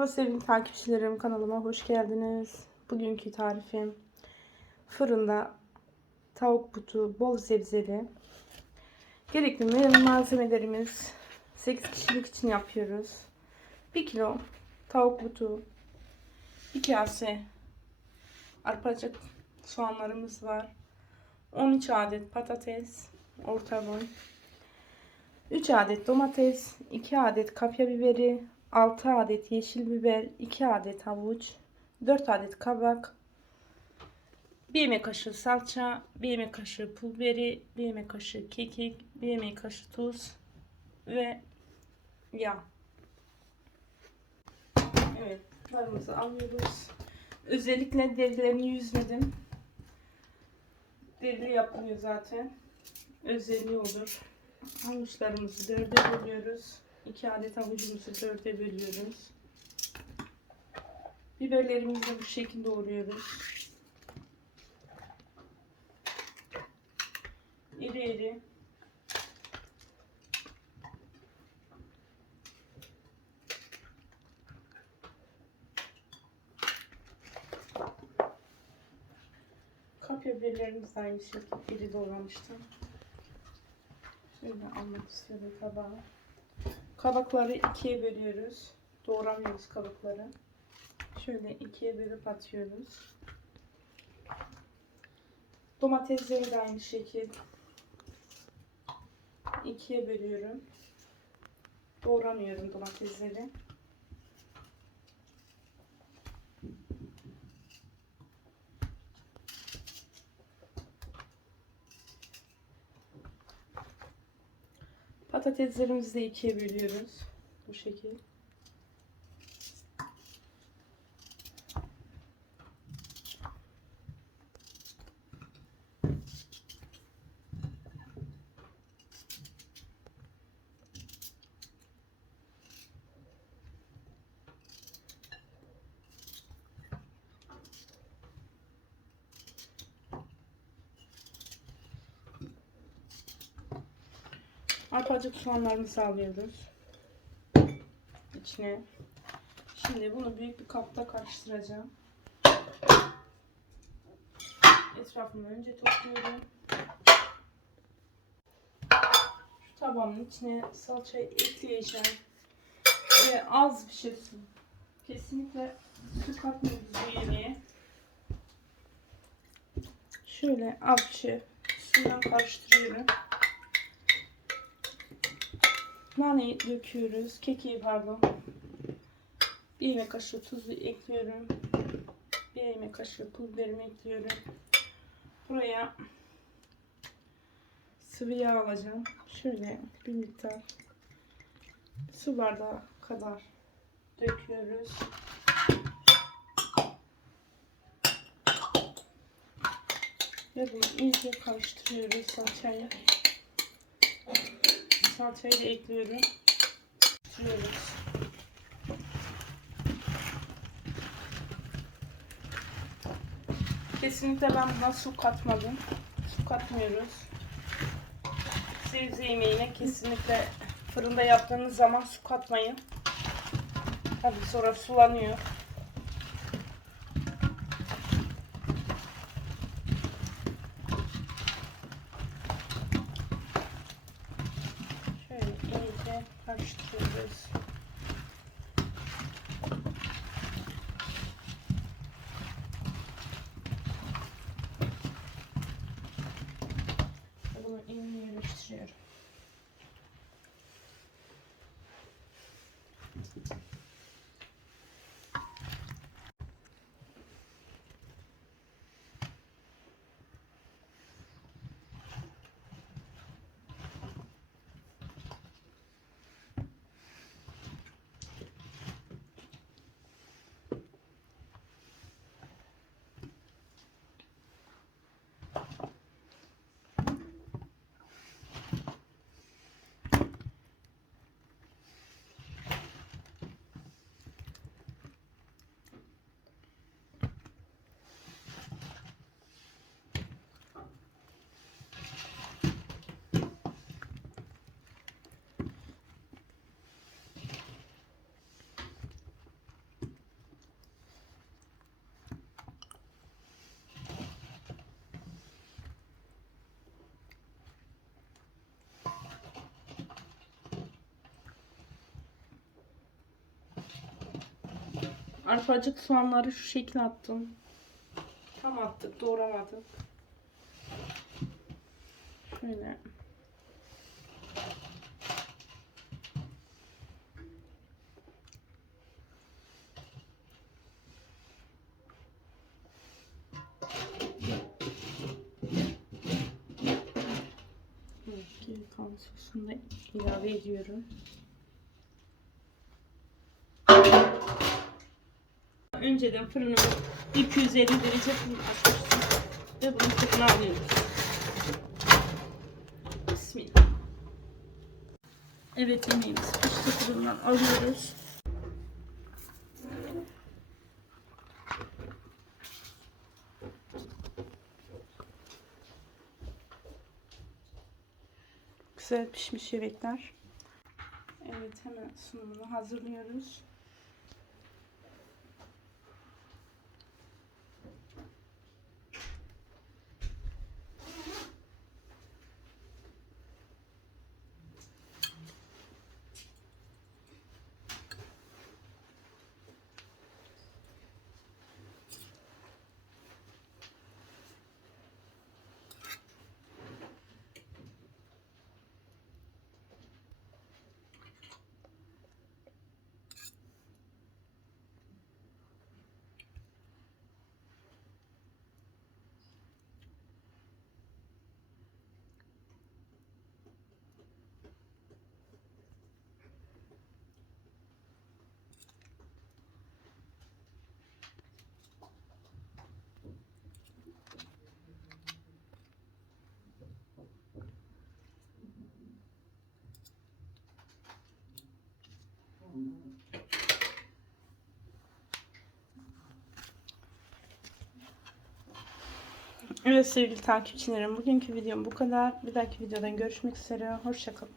Merhaba sevgili takipçilerim kanalıma hoş geldiniz. Bugünkü tarifim fırında tavuk butu bol sebzeli. Gerekli malzemelerimiz 8 kişilik için yapıyoruz. 1 kilo tavuk butu, 1 kase arpacık soğanlarımız var. 13 adet patates orta boy. 3 adet domates, 2 adet kapya biberi, 6 adet yeşil biber, 2 adet havuç, 4 adet kabak, 1 yemek kaşığı salça, 1 yemek kaşığı pul biberi, 1 yemek kaşığı kekik, 1 yemek kaşığı tuz ve yağ. Evet, larımızı alıyoruz. Özellikle derilerini yüzmedim. Derili yapılıyor zaten. Özelliği olur. Havuçlarımızı dörde bölüyoruz. 2 adet havucumuzu dörde bölüyoruz. Biberlerimizi de bu şekilde doğruyoruz. İri iri. Kapya biberlerimiz aynı şekilde iri doğramıştım. Şöyle almak istiyorum tabağa. Kabakları ikiye bölüyoruz. Doğramıyoruz kabakları. Şöyle ikiye bölüp atıyoruz. Domatesleri de aynı şekil. ikiye bölüyorum. Doğramıyorum domatesleri. Patateslerimizi de ikiye bölüyoruz. Bu şekil. Arpacık soğanlarımızı alıyoruz. İçine. Şimdi bunu büyük bir kapta karıştıracağım. Etrafını önce topluyorum. Şu tabağın içine salçayı ekleyeceğim. Ve az bir şey su. Kesinlikle su katmıyoruz bu yemeğe. Şöyle az bir şey suyla karıştırıyorum. Naneyi döküyoruz. Kekiği pardon. Bir yemek kaşığı tuzu ekliyorum. Bir yemek kaşığı pul biberimi ekliyorum. Buraya sıvı yağ alacağım. Şöyle bir miktar su bardağı kadar döküyoruz. Ve bunu iyice karıştırıyoruz salçayı. Salçayı da ekliyorum. Sürüyoruz. Kesinlikle ben buna su katmadım. Su katmıyoruz. Sebze yemeğine kesinlikle fırında yaptığınız zaman su katmayın. Tabii sonra sulanıyor. Şöyle iyice karıştırıyoruz. Ve Bunu iyice yerleştiriyorum. Arpacık soğanları şu şekilde attım. Tam attık, doğramadık. Şöyle. Geri kalan ilave ediyorum. Önceden fırını 250 derece fırın açmıştım. Ve bunu fırına alıyoruz. Bismillah. Evet yemeğimiz pişti fırından alıyoruz. Güzel pişmiş yemekler. Evet hemen sunumunu hazırlıyoruz. Evet sevgili takipçilerim bugünkü videom bu kadar. Bir dahaki videodan görüşmek üzere. Hoşçakalın.